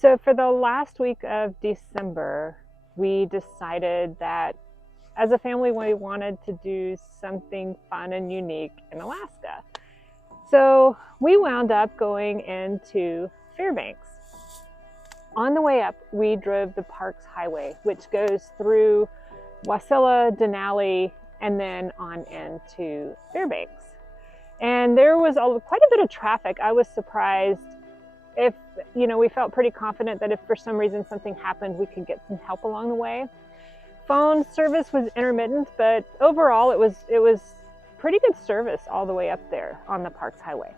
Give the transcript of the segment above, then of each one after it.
So for the last week of December, we decided that as a family, we wanted to do something fun and unique in Alaska. So we wound up going into Fairbanks. On the way up, we drove the Parks Highway, which goes through Wasilla, Denali, and then on into Fairbanks. And there was quite a bit of traffic. I was surprised. If, we felt pretty confident that if for some reason something happened, we could get some help along the way. Phone service was intermittent, but overall it was pretty good service all the way up there on the Parks Highway.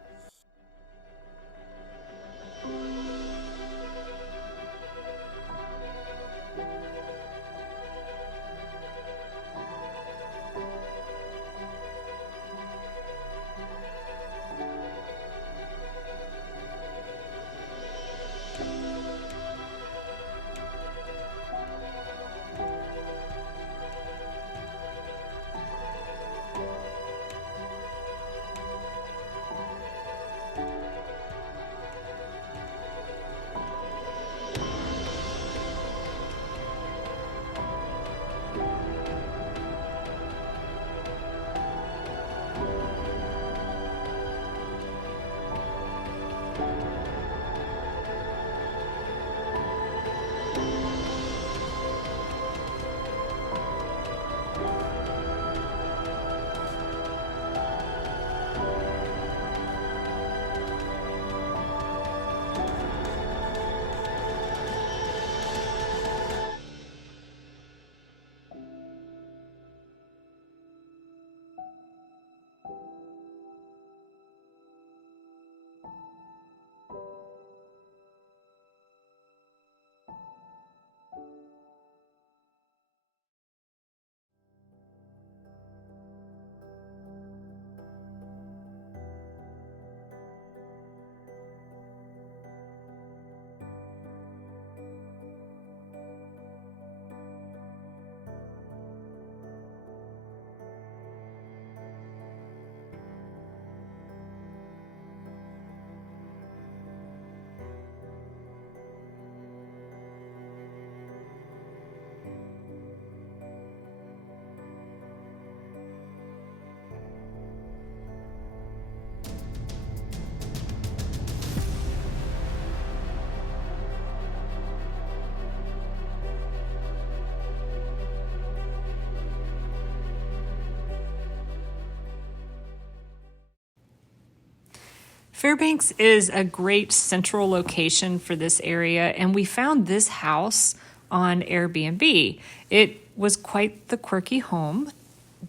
Fairbanks is a great central location for this area, and we found this house on Airbnb. It was quite the quirky home.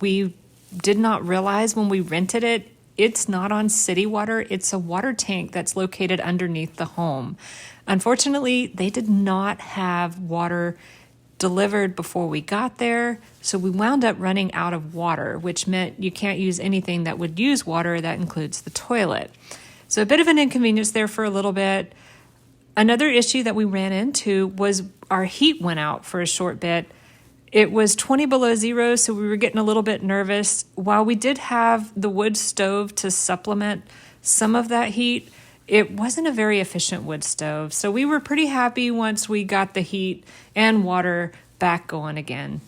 We did not realize when we rented it, it's not on city water. It's a water tank that's located underneath the home. Unfortunately, they did not have water delivered before we got there, so we wound up running out of water, which meant you can't use anything that would use water. That includes the toilet. So a bit of an inconvenience there for a little bit. Another issue that we ran into was our heat went out for a short bit. It was 20 below zero, so we were getting a little bit nervous. While we did have the wood stove to supplement some of that heat, it wasn't a very efficient wood stove. So we were pretty happy once we got the heat and water back going again.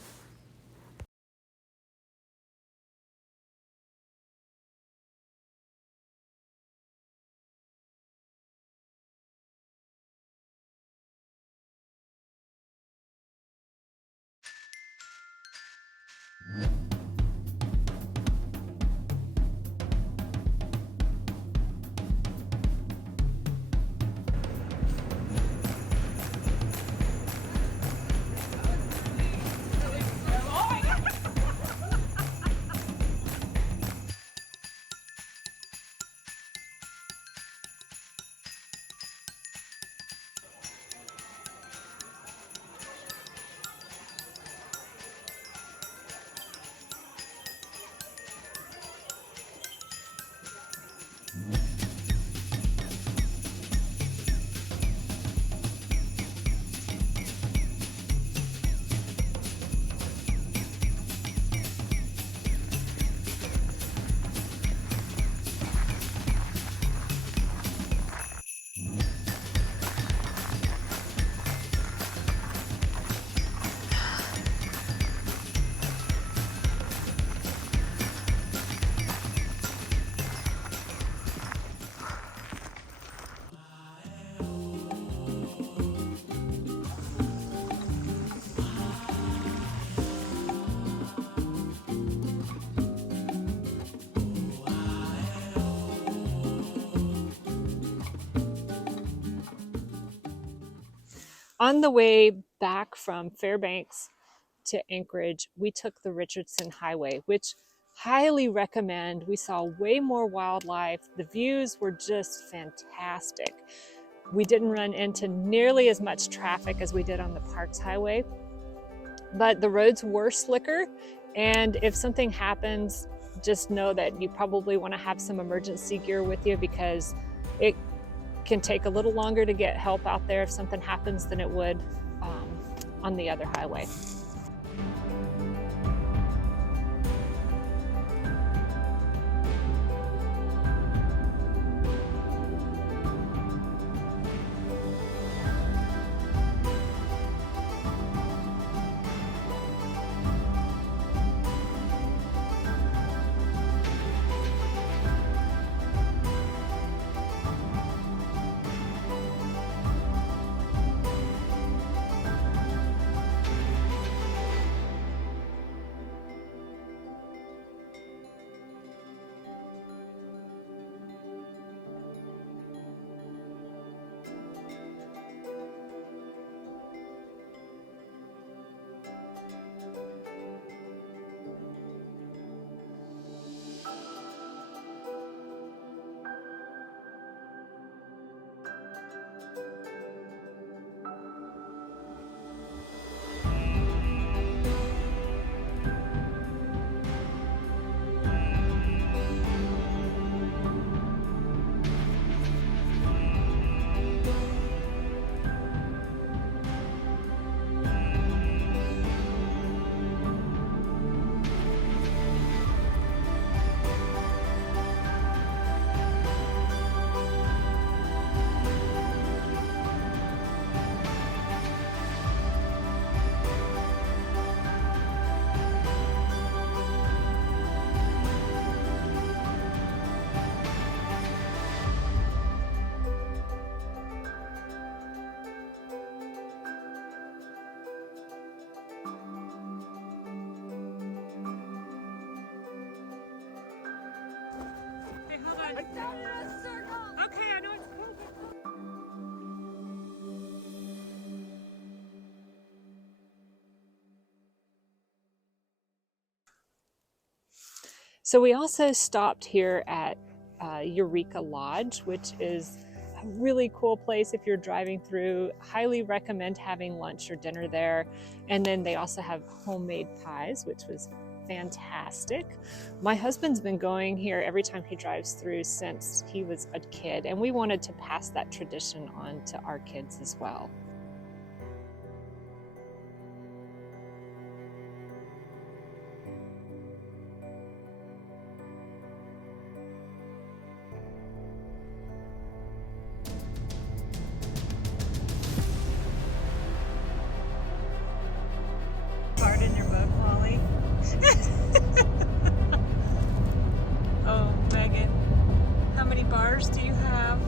On the way back from Fairbanks to Anchorage, we took the Richardson Highway, which highly recommend. We saw way more wildlife. The views were just fantastic. We didn't run into nearly as much traffic as we did on the Parks Highway, but the roads were slicker. And if something happens, just know that you probably want to have some emergency gear with you, because it can take a little longer to get help out there if something happens than it would on the other highway. I started a circle. Okay, I know it's cool. So we also stopped here at Eureka Lodge, which is a really cool place if you're driving through. Highly recommend having lunch or dinner there. And then they also have homemade pies, which was fantastic. My husband's been going here every time he drives through since he was a kid, and we wanted to pass that tradition on to our kids as well. In your boat, Molly. Oh, Megan, how many bars do you have?